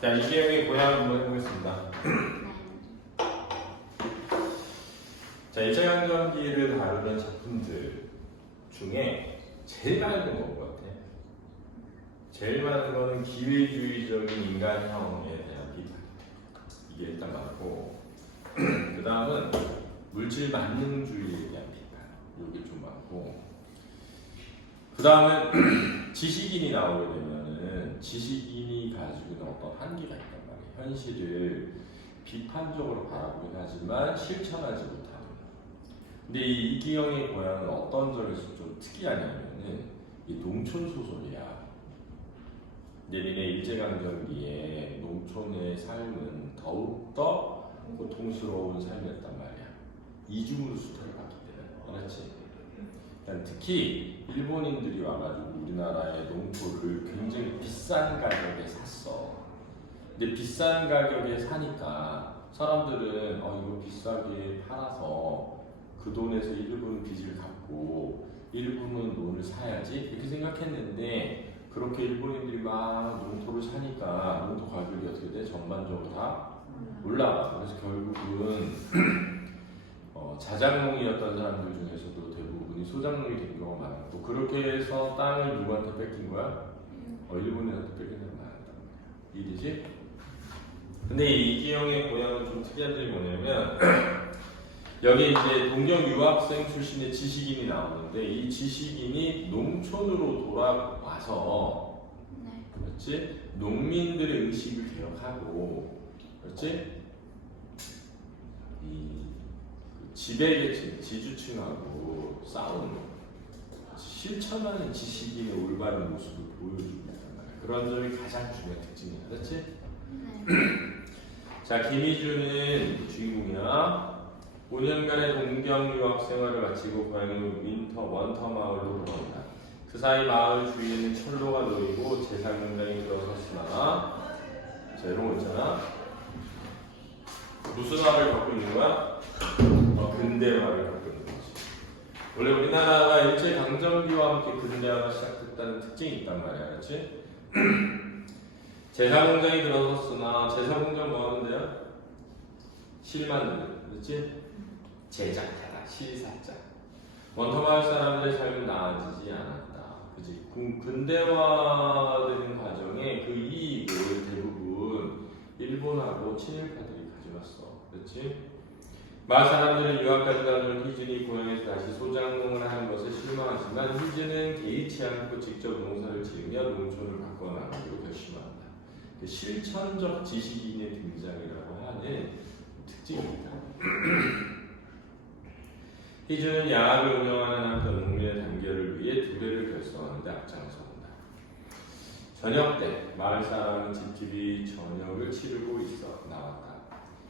자, 이기영의 고향을 한번 해보겠습니다. 자, 1차 강점기를 다루는 작품들 중에 제일 많은 건 뭔 것 같아? 제일 많은 거는 기회주의적인 인간형에 대한 비판. 이게 일단 많고, 그 다음은 물질 만능주의에 대한 비판. 이게 좀 많고, 그 다음은 지식인이 나오게 되면은 지식인이 가지고 있는 어떤 한계가 있단 말이에요. 현실을 비판적으로 바라보긴 하지만 실천하지 못하는. 근데 이 이기영의 고향은 어떤 점에서 좀 특이하냐면은 이 농촌 소설이야. 내년에 일제강점기에 농촌의 삶은 더욱더 고통스러운 삶이었단 말이야. 이중으로 수탈을 받기 때문에. 알았지? 특히 일본인들이 와가지고 우리나라의 농토를 굉장히 비싼 가격에 샀어. 근데 비싼 가격에 사니까 사람들은 이거 비싸게 팔아서 그 돈에서 일부는 빚을 갚고 일부는 돈을 사야지 이렇게 생각했는데, 그렇게 일본인들이 막 농토를 사니까 농토 가격이 어떻게 돼? 전반적으로 다 올라가. 그래서 결국은 자작농이었던 사람들 중에서도 대부분이 소작농이 된 경우가 많았고, 그렇게 해서 땅을 누구한테 뺏긴 거야? 일본인한테 뺏긴 사람이 많았단 말이야. 이해되지? 근데 이 이기영의 고향은 좀 특이한 점이 뭐냐면 여기 이제 동경 유학생 출신의 지식인이 나오는데, 이 지식인이 농촌으로 돌아와서 그렇지? 농민들의 의식을 개혁하고, 그렇지? 이 지배계층, 지주층하고 싸우는, 실천하는 지식인의 올바른 모습을 보여줍니다. 그런 점이 가장 중요한 특징이야. 그렇지? 자, 김희준은 주인공이야. 5년간의 동경 유학 생활을 마치고 고향인 원터 마을로 돌아온다. 그 사이 마을 주위에는 철로가 놓이고 제사공장이 들어섰으나, 자, 이런 거 있잖아. 무슨 화를 겪고 있는 거야? 근대화를 겪고 있는 거지. 원래 우리나라가 일제강점기와 함께 근대화가 시작됐다는 특징이 있단 말이야. 그렇지? 제사공장이 들어섰으나, 제사공장 뭐 하는데요? 실 만드는, 그렇지? 제작하다, 실사자. 원터마을 사람들의 삶은 나아지지 않았다. 그치? 근대화되는 과정에 그 이익을 대부분 일본하고 친일파들이 가져갔어. 그렇지? 마을 사람들은 유학까지 가는 희준이 고향에서 다시 소작농을 하는 것에 실망하지만, 희준은 개의치 않고 직접 농사를 지으며 농촌을 바꿔나가기로 결심한다. 실천적 지식인의 등장이라고 하는 특징입니다. 희준은 야학을 운영하는 한편 농민의 단결을 위해 두레를 결성하는데 앞장선다. 저녁 때 마을 사람은 집집이 저녁을 치르고 있어 나왔다.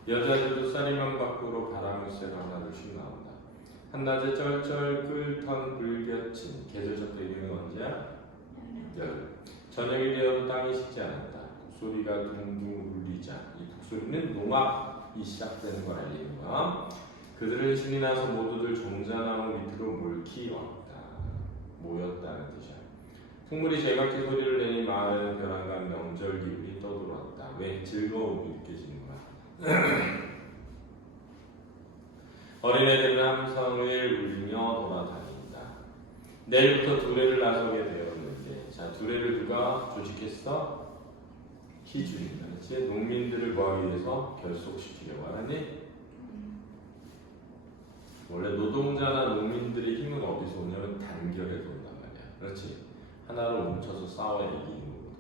여자들도 쌀이만 밖으로 바람을 쐬러 하나둘씩 나온다. 한낮에 쩔쩔 끓던 불볕인 계절적 배경이 언제야? 여름. 저녁이 되어도 땅이 식지 않았다. 북소리가 둥둥 울리자, 이 북소리는 농악이 시작되는 걸 알리는 거야. 그들은 신이 나서 모두들 종자나무 밑으로 모였다는 뜻이야. 풍물이 제각기 소리를 내니 마을에는 벼랑과 명절 기분이 떠돌았다. 왜? 즐거움이 느껴지는 거야. 어린애들은 함성을 울리며 돌아다닌다. 내일부터 두레를 나서게 되었는데, 자, 두레를 누가 조직했어? 희준이다. 그렇지? 농민들을 뭐하기 위해서? 결속시키려고 하니? 원래 노동자나 농민들의 힘은 어디서 오냐면 단결에서 온단 말이야. 그렇지? 하나로 뭉쳐서 싸워야 이기는 거거든.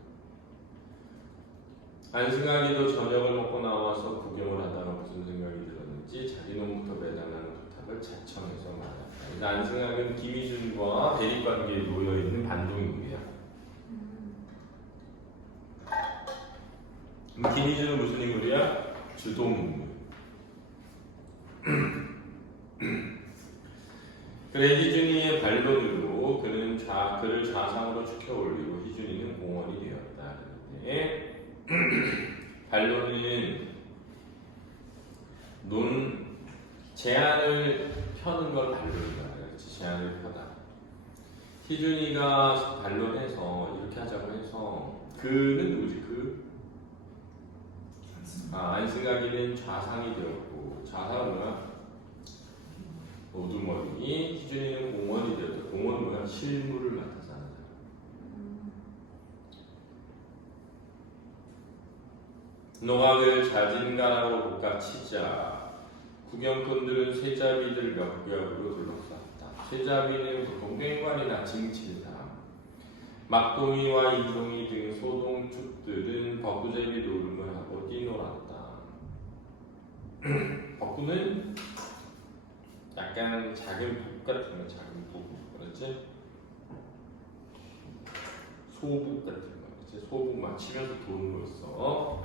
안승학이도 저녁을 먹고 나와서 구경을 하다가 무슨 생각이 들었는지 자기 놈부터 매달라는 부탁을 자청해서 말한다. 안승학은 김희준과 대립관계에 놓여있는 반동인물이야. 김희준은 무슨 인물이야? 주동인물. 그래, 희준이의 반론으로 그를 좌상으로 축혀 올리고 희준이는 공원이 되었다. 그런데 반론은 제안을 펴는 걸 반론이다. 그렇지? 제안을 펴다. 희준이가 반론해서 이렇게 하자고 해서, 그는 누구지? 안승학이는 좌상이 되었고 좌상은 뭐야? 오두머리. 희준이는 공원이 되었고 공원은 뭐야? 실물을 맡아서 하는 사람. 농악을 자진가라고 복각치자. 구경꾼들은 쇠잡이들 몇 겹으로 둘러쌌다. 쇠잡이는 보통 꽹과리나 징치는 사람. 막동이와 이동이 등 소동축들은 벚구제비 노름을 하고 뛰놀았다. 벚구는 약간 작은 북 같은 거, 작은 북, 그렇지? 소북 같은 거, 그렇지? 소북 막 치면서 도는 거 있어.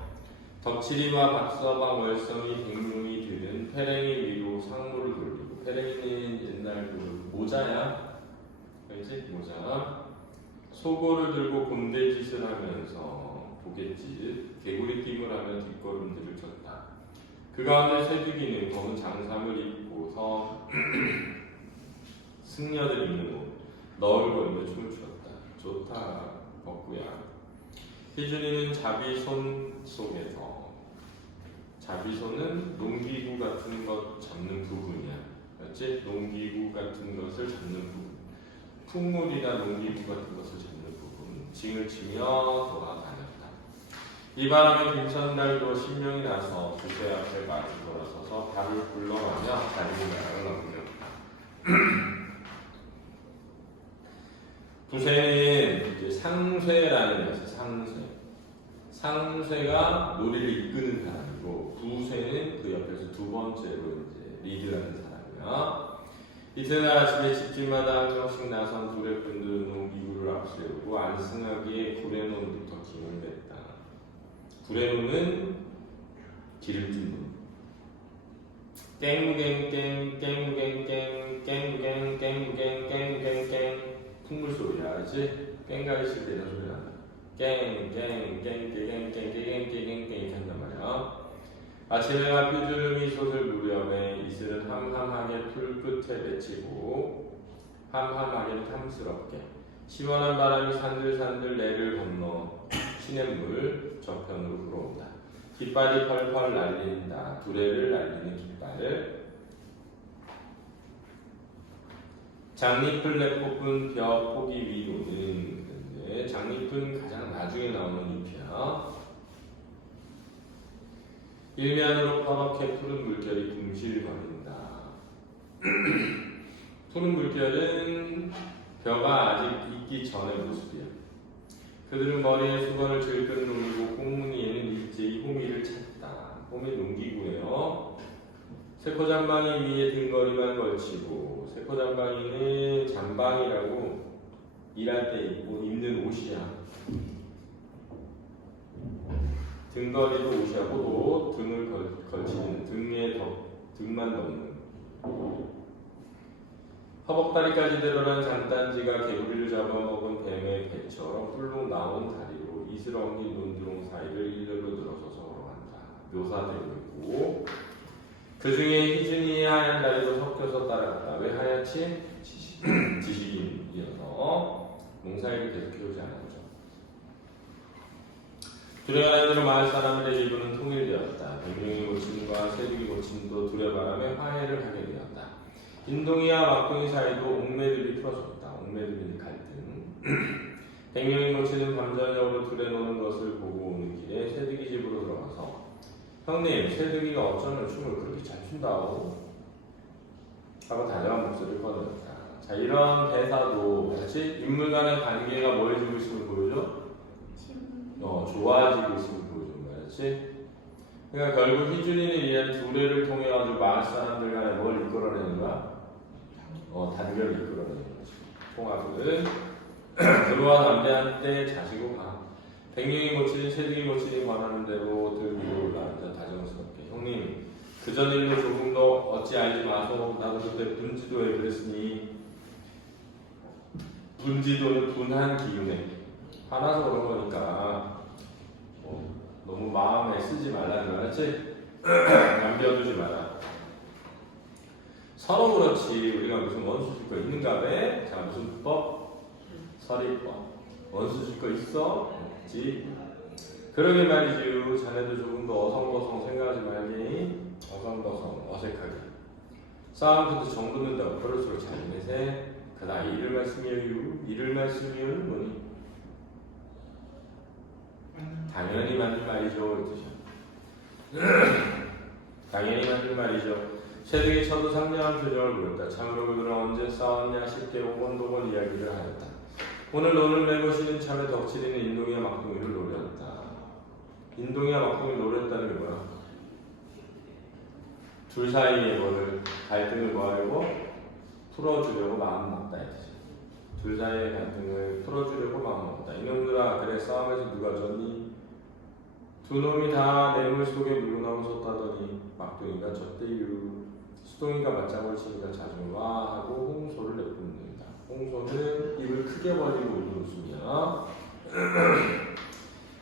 덕칠이와 박서방, 월성이, 백룡이 들은 페랭이 위로 상무를 돌리고, 페랭이는 옛날 그 모자야, 그렇지? 모자. 소고를 들고 곤대짓을 하면서 고갯짓, 개구리띠을 하며 뒷걸음질을 쳤다. 그 가운데 쇠두기는 검은 장삼을 입고서 승려들 입는 옷 너울거리며 춤을 추었다. 좋다 벚구야. 희준이는 자비손 속에서, 자비손은 농기구 같은 것 잡는 부분이야. 그렇지? 농기구 같은 것을 잡는 부분, 풍물이나 농기구 같은 것을 잡는 부분, 징을 치며 돌아다녔다. 이 바람에 김선달도 신명이 나서 부세 앞에 마주 돌아서서 발을 굴러가며 자진가를 넘겼다. 부세는 이제 상쇠라는 것이 상쇠가 놀이를 이끄는 사람이고, 부세는 그 옆에서 두 번째로 이제 리드하는 사람이야. 이튿날 아침에 집집마다 한 명씩 나선 구례꾼들은 농기구를 앞세우고 안승하기에 구례논부터 기을 냈다. 구례논은 기름진 논. 깽갱깽 깽갱깽 깽갱 깽갱 깽갱깽 풍물 소리야, 알지? 깽가리 칠 때 이런 소리 난다. 깽깽깽깽깽깽깽깽깽 이렇게 한단 말이야. 아침에가 삐주름이 솟을 무렵에 이슬은 함함하게 풀 끝에 맺히고 함함하게 탐스럽게 시원한 바람이 산들산들 내를 건너 시냇물 저편으로 불어온다. 깃발이 펄펄 날린다. 두레를 날리는 깃발을 장잎을 내뽑은 벼 포기 위로는, 근데 장잎은 가장 나중에 나오는 잎이야. 일면으로 퍼렇게 푸른 물결이 궁실거린다. 푸른 물결은 벼가 아직 익기 전의 모습이야. 그들은 머리에 수건을 질끈 누르고 꽁무니에는 일제히 호미를 찾다. 호미 농기구예요. 세포잠방이 위에 등걸이만 걸치고, 세포잠방이는 잠방이라고 일할 때 입는 옷이야. 등걸이도 옷이야. 호도 등을 걸치는, 등만 덮는. 허벅다리까지 들어간 장단지가 개구리를 잡아먹은 뱀의 배처럼 뿔룩 나온 다리로 이슬 엉킨 논두렁 사이를 일렬로 늘어서서 걸어간다. 묘사되고 있고, 그 중에 희준이의 하얀 다리도 섞여서 따라갔다. 왜 하얗지? 지식인이어서 농사일을 계속 해오지 않은 거죠. 두레가 들어 마을 사람들의 일부는 통일되었다. 백룡이 모친과 세득이 모친도 두레바람에 화해를 하게 되었다. 인동이와 막동이 사이도 옥매듭이 풀어졌다. 옥매듭이 갈등. 백룡이 모친은 밤저녁으로 두레 노는 것을 보고 오는 길에 세득이 집으로 들어가서, 형님, 세득이가 어쩌면 춤을 그렇게 잘 춘다고 하고 다정한 목소리를 꺼내었다. 자, 이런 대사도 같이 인물 간의 관계가 뭐해지고 있음을 보여줘? 좋아지고 있음을 보여준 거야, 그렇지? 그러니까 결국 희준이는 이런 두레를 통해 가지고 마을 사람들 간에 뭘 이끌어내는 거야? 단결을 이끌어내는 거지. 통합을. 들어와 담대한테 자시고 가. 백룡이 모치는 세득이 모치니 권하는 대로 들 위로 올라앉아 다정스럽게, 형님, 그전 일로 조금 더 어찌 알지 마소. 나도 그때 분지도에 그랬으니. 분지도는 분한 기운에 화나서 그런 거니까 너무 마음에 쓰지 말라는 거, 알았지? 남겨두지 마라. 서로 그렇지. 우리가 무슨 원수 줄 거 있는가 봐. 자, 무슨 불법? 서리법. 원수 줄 거 있어? 없지. 그러게 말이지요. 자네도 조금 더 어성버성 생각하지 말게. 어성버성 어색하게. 싸움부터 정붙는다고 그럴수록 자네세. 그다 이를 말씀이요. 이를 말씀이요는 뭐니? 당연히 맞는 말이죠. 이 뜻이야. 당연히 맞는 말이죠. 새벽에 쳐도 상냥한 표정을 보였다. 참으로 그들은 언제 싸웠냐 싶게 오곤도곤 이야기를 하였다. 오늘 논을 메고 쉬는 참에 덕질이는 인동이와 막둥이를 노렸다. 인동이와 막둥이를 노렸다는 게 뭐야? 둘 사이의 뭐를 갈등을 뭐하려고? 풀어주려고 마음 먹다 이거지. 둘 사이의 갈등을 풀어주려고 마음 먹다. 이놈들아 그래 싸움에서 누가 졌니? 두 놈이 다 뇌물 속에 물구나무 섰다더니 막둥이가 졌대유. 수동이가 맞장구를 치니까 자주 와 하고 홍소를 내뿜는다. 홍소는 입을 크게 벌리고 웃는 웃음이야.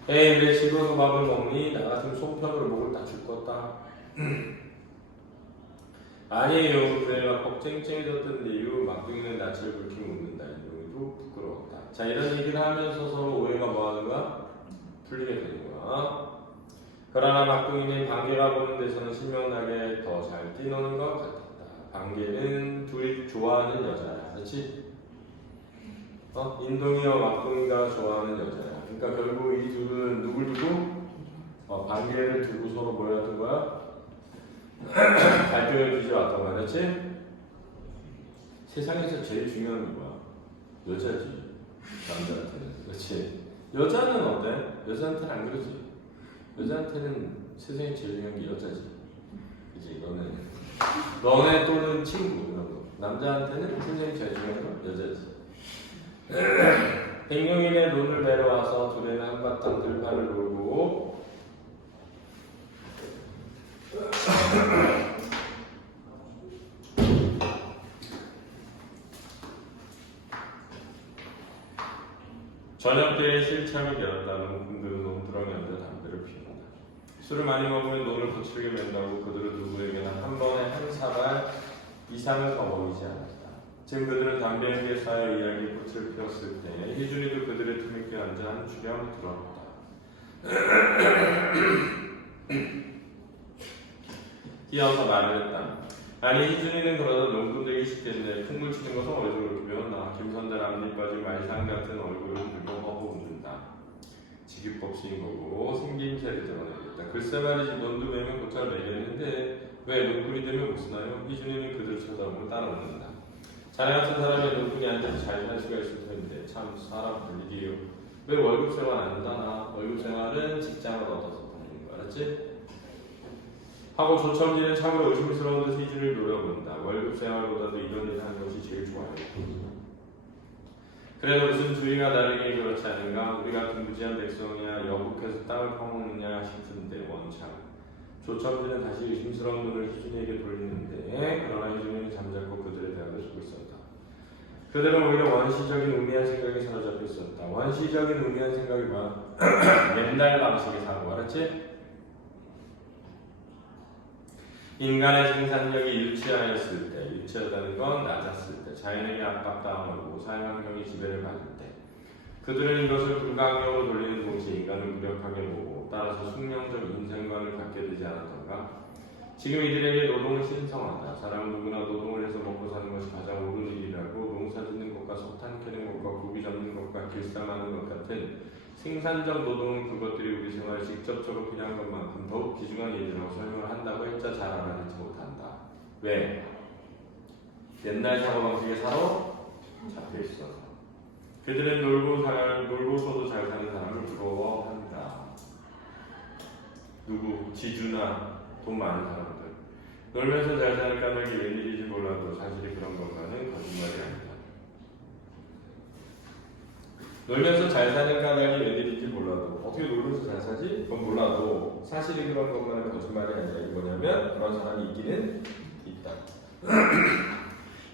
에이 왜 집어서 밥을 먹니? 나 같으면 송편으로 목을 다 죽겠다. 아니에요. 그래가 꼭 쨍쨍해졌던 이유 막둥이는 낯을 붉히고 웃는다. 인동이도 부끄러웠다. 자 이런 얘기를 하면서 서로 오해가 뭐하는 거야? 풀리게 되는 거야. 그러나 막둥이는 방개가 보는 데서는 신명나게 더 잘 뛰노는 것 같았다. 방개는 둘이 좋아하는 여자야. 그렇지? 인동이와 막둥이가 좋아하는 여자야. 그러니까 결국 이 둘은 누굴 두고? 방개를 두고 서로 뭐였던 거야? 갈등을 빚어왔던 거야. 그렇지? 세상에서 제일 중요한 게 뭐야? 여자지. 남자한테는. 그렇지? 여자는 어때? 여자한테는 안 그러지? 여자한테는 세상에 제일 중요한 게 여자지. 그치? 너네 또는 친구 이런 거. 남자한테는 세상에 제일 중요한 건 여자지. 백룡인의 논을 내려와서 둘에는 한바탕 들판을 놀고 저녁 때에 실참이 되었다는 그들은 논두렁에 앉아 담배를 피운다. 술을 많이 먹으면 논을 거칠게 맨다고 그들은 누구에게나 한 번에 한 사발 이상을 더 먹이지 않았다. 지금 그들은 담배 연기에 쌓여 이야기의 꽃을 피웠을 때 희준이도 그들의 뒤늦게 앉아 한 주량 들었다. 뛰어서 말을 했다. 아니 희준이는 그러다 농꾼 되기 쉽겠네. 풍물 치는 것은 어디서 그렇게 배웠나. 김선달 앞니 빠진 말상 같은 얼굴을 들고 허허 웃는다. 직유법식인 거고 생김새를 드러내겠다. 글쎄 말이지 논도 매면 곧잘 매겠는데 왜 농꾼이 되면 못 쓰나요? 희준이는 그들 쳐다보고 따라 웃는다. 자네 같은 사람이 농꾼이 앉아서 잘 살 수가 있을 텐데 참 사람 불리기요. 왜 월급 생활 안 한다나? 월급 생활은 직장을 얻어서 하는 거 알았지? 하고 조첨지는 참으로 의심스러운 듯 희준을 노려본다. 월급 생활보다도 이런 일 하는 것이 제일 좋아요. 그래도 무슨 주의가 다르게 그렇지 않은가? 우리 같은 무지한 백성이야 여국해서 땅을 퍼먹느냐 싶은데 원창. 조첨지는 다시 의심스러운 눈을 희준이에게 돌리는데 그러나 희준이는 잠자코 그들의 대화를 듣고 있었다. 그들은 오히려 원시적인 우미한 생각에 사로잡혀 있었다. 원시적인 우미한 생각이 뭐야? 옛날 방식의 사고 알았지? 인간의 생산력이 유치하였을 때, 유치하다는 건 낮았을 때, 자연에게 압박당하고 사회환경이 지배를 받을 때 그들은 이것을 불가항력으로 돌리는 동시에 인간을 무력하게 보고 따라서 숙명적 인생관을 갖게 되지 않았던가? 지금 이들에게 노동을 신성하다. 사람은 누구나 노동을 해서 먹고 사는 것이 가장 옳은 일이라고 농사 짓는 것과 석탄 캐는 것과 고기 잡는 것과 길쌈하는 것 같은 생산적 노동은 그것들이 우리 생활에 직접적으로 필요한 것만큼 더욱 귀중한 일이라고 설명을 한다고 했자 잘 알아듣지 못한다. 왜? 옛날 사고방식에 사로잡혀 있어서. 그들은 놀고서도 잘 사는 사람을 부러워한다. 누구? 지주나 돈 많은 사람들. 놀면서 잘 사는 까닭이 웬일인지 몰라도 사실이 그런 것과는 거짓말이 아니다. 놀면서 잘 사는 까닭이 웬일인지 몰라도 어떻게 놀면서 잘 사지? 그건 몰라도 사실이 그런 것과는 거짓말이 아니라 이게 뭐냐면 그런 사람이 있기는 있다.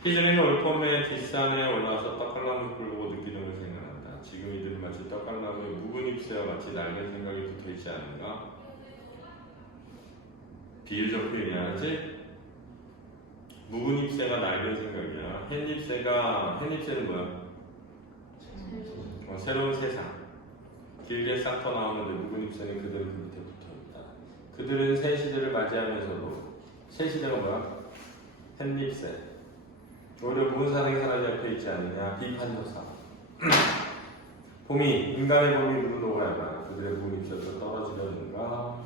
희준이는 올봄에 뒷산에 올라와서 떡갈나무를 보고 느끼는 걸 생각한다. 지금 이들은 마치 떡갈나무의 묵은 잎새와 같이 낡은 생각이 붙어있지 않은가? 비유적 표현이야, 알지? 묵은 잎새가 낡은 생각이야. 햇잎새는 뭐야? 새로운 세상. 길게 싹 퍼나오는데 묵은 잎새는 그대로 그 밑에 붙어있다. 그들은 새 시대를 맞이하면서도 새 시대가 뭐야? 햇잎새. 오히려 묵은 사랑이 사라지 앞에 있지 않느냐 비판 조사. 봄이 인간의 봄이 누구 녹아야만 그들의 묵은 잎새도 떨어지려는가.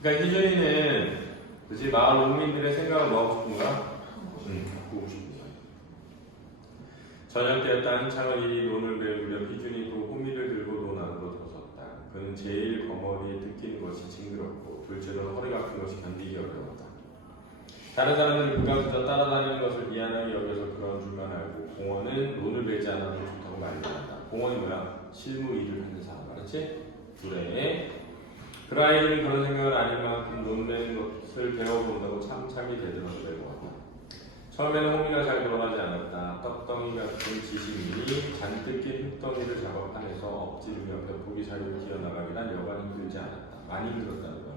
그러니까 희준이는 그치 마을 농민들의 생각을 뭐하고 싶은 거야? 바꾸고 싶은 거야. 저녁 때였다. 한창을 이리 논을 배우려 희준이도 호미를 들고 논 안으로 들어섰다. 그는 제일 거머리에 뜯기는 것이 징그럽고 둘째로는 허리가 아픈 것이 견디기 어려웠다. 다른 사람들은 그가 그저 따라다니는 것을 미안하게 여겨서 그런 줄만 알고 공원은 논을 베지 않아도 좋다고 말린다. 공원이 뭐야? 실무 일을 하는 사람 알았지? 그래. 그 아이들은 그런 생각을 아닐 만큼 논 베는 것을 배워본다고 참 착이 되더라도 배워왔다. 처음에는 호미가 잘 돌아가지 않았다. 떡덩이 같은 지식인이 잔뜩 낀 흙덩이를 작업하면서 엎지르며 벼폭이 사이로 기어나가기란 여간 힘들지 않았다. 많이 힘들었다는 거야.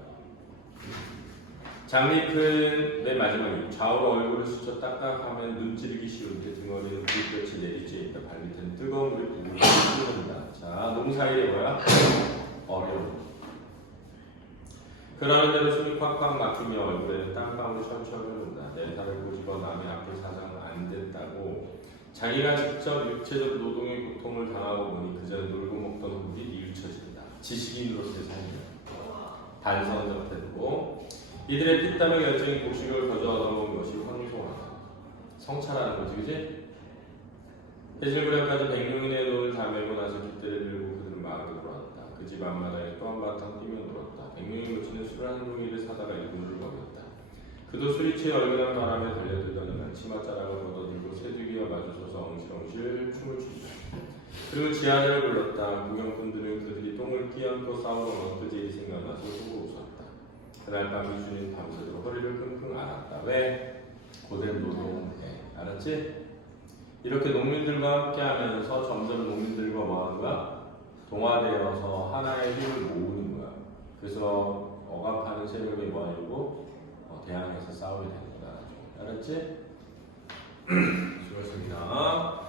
장잎은 맨 마지막에 좌우로 얼굴을 스쳐 딱딱하면 눈 찌르기 쉬운데 등어리는 물볕이 내리쬐 있다. 발밑에는 뜨거운 물이 부글부글 흐른다. 자, 농사일이 뭐야? 어려움. 그러는 대로 숨이 콱콱 막히며 얼굴에는 땀방울이 철철 흐른다. 내 살을 꼬집어 남의 앞에 사장 안 됐다고 자기가 직접 육체적 노동의 고통을 당하고 보니 그전에 놀고 먹던 후들이 뉘우쳐진다. 지식인으로서의 삶이야. 반성적 태도고 이들의 피땀의 열정이 곡식을 거저하다 본 것이 황송하다. 성찰하는 거지, 그지? 해질구령까지 100명인의 돈을 다 메고 나서 깃대를 들고 그들은 마을로 돌아왔다. 그 집 앞마당에 또 한바탕 뛰며 놀았다. 100명이 묻히는 술 한 종이를 사다가 일꾼을 먹였다. 그도 술이 취해 얼그랑 바람에 달려들더니만 치맛자락을 걷어들고 새두기와 마주서서 엉실엉실 춤을 춘다. 그리고 지하를 불렀다. 구경꾼들은 그들이 똥을 끼얹고 싸우던 엊그제 생각나서 속으로 웃었다. 그날 밤 이준이는 밤새도록 허리를 끙끙 앓았다. 왜? 고된 노동해. 알았지? 이렇게 농민들과 함께 하면서 점점 농민들과 뭐하는 거야? 동화되어서 하나의 힘을 모으는 거야. 그래서 억압하는 세력이 뭐하고 대항해서 싸우게 되는 거다. 알았지? 수고했습니다.